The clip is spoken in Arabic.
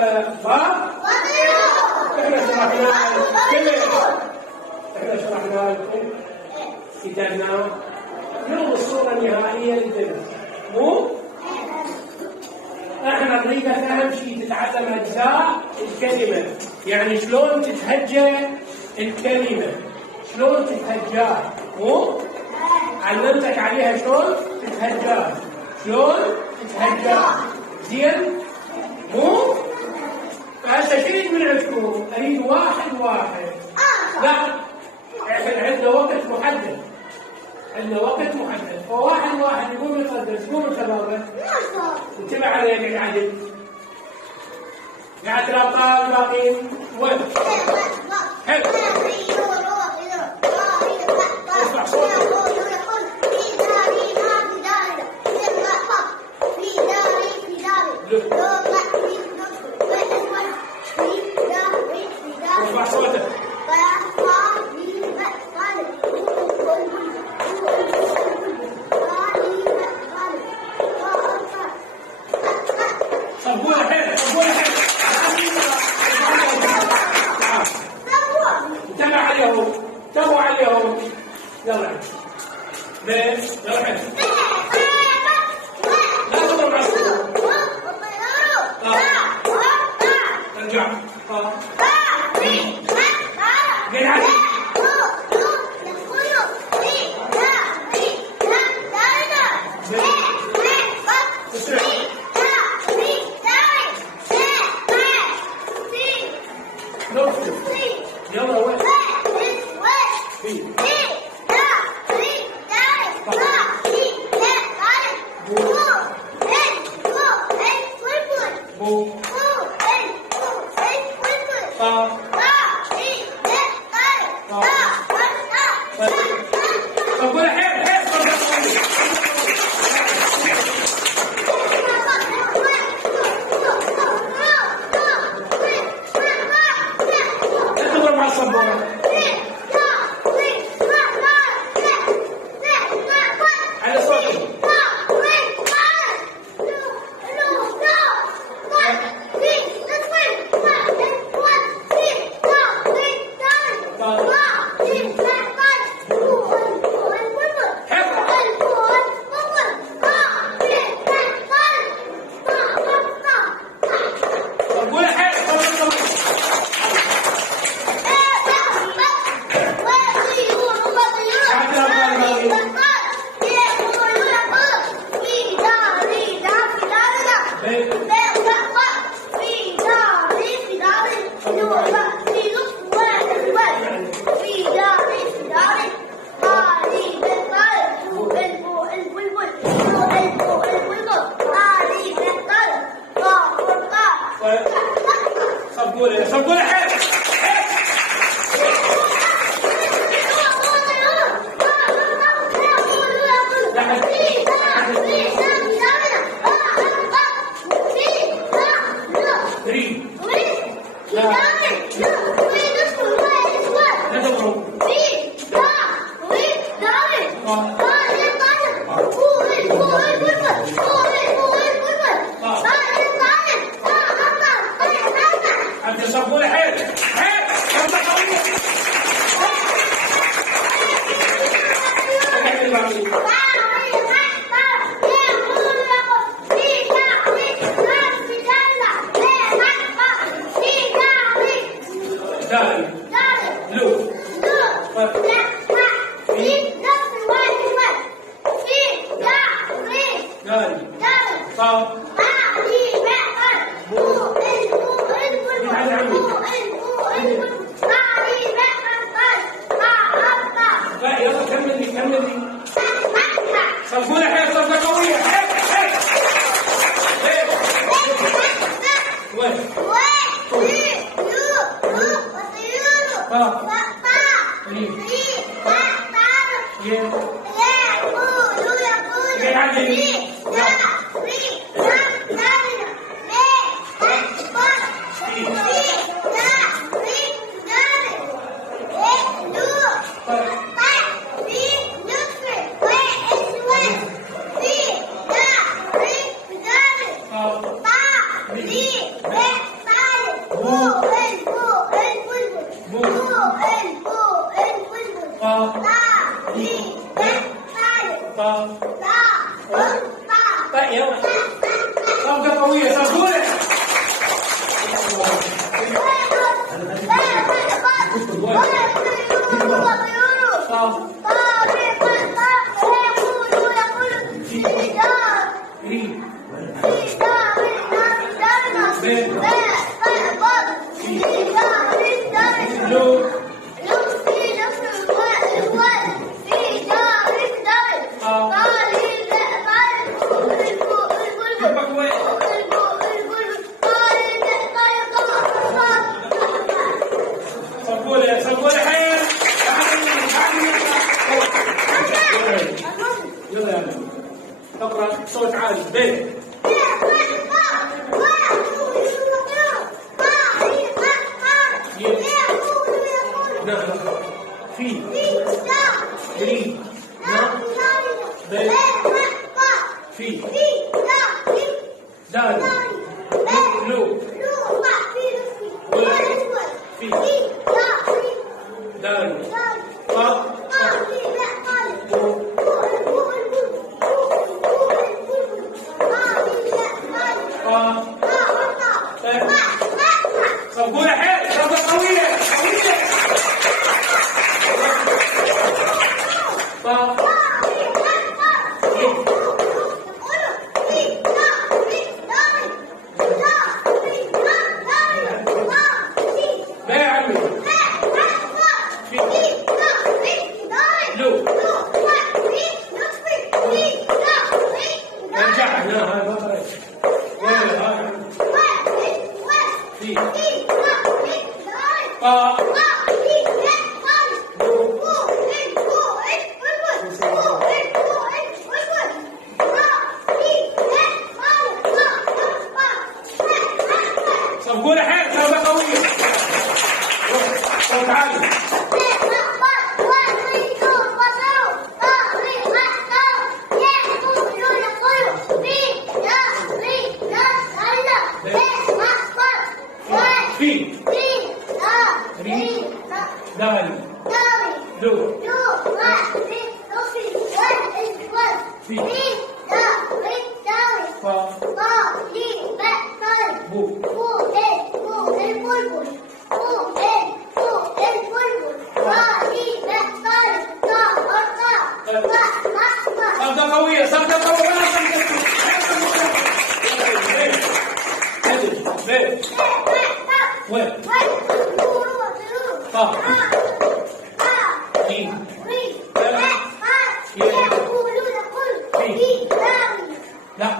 وباء. احنا شرحنا لكم كتابنا اليوم الصورة النهائية للدرس. مو؟ احنا نريد اهم شيء تتعلم اجزاء الكلمة، يعني شلون تتهجى الكلمة، شلون تتهجاها. مو؟ علمتك عليها شلون تتهجاها، شلون تتهجاها. زين؟ مو؟ فهسه شريد من عندكم اريد واحد. لا، احنا عندنا وقت محدد. فواحد يقوم يقدس، يقوم الخبابة. انتبه علي يا عدل. قاعد الابطال الباقيين وين؟ حلو. اسمع صوتك. اسمع صوتك. صبوها حيل. انتبهوا عليهم. يلا ليش؟ يلا حيل. لا تضرب على الصوت. ارجع. قل علي. يلا وين؟ صبوله حيل. طيب يلا صفقة قوية صفقولة صفقولة حيل يلا يلا اقرا صوت عالي ب في ري ب في دال لو في دال صفقولة حيل صفقة قوية صفقولة حيل صفقة قوية صوت عالي في ري دال لو في صفقة قوية صفقة قوية وين لا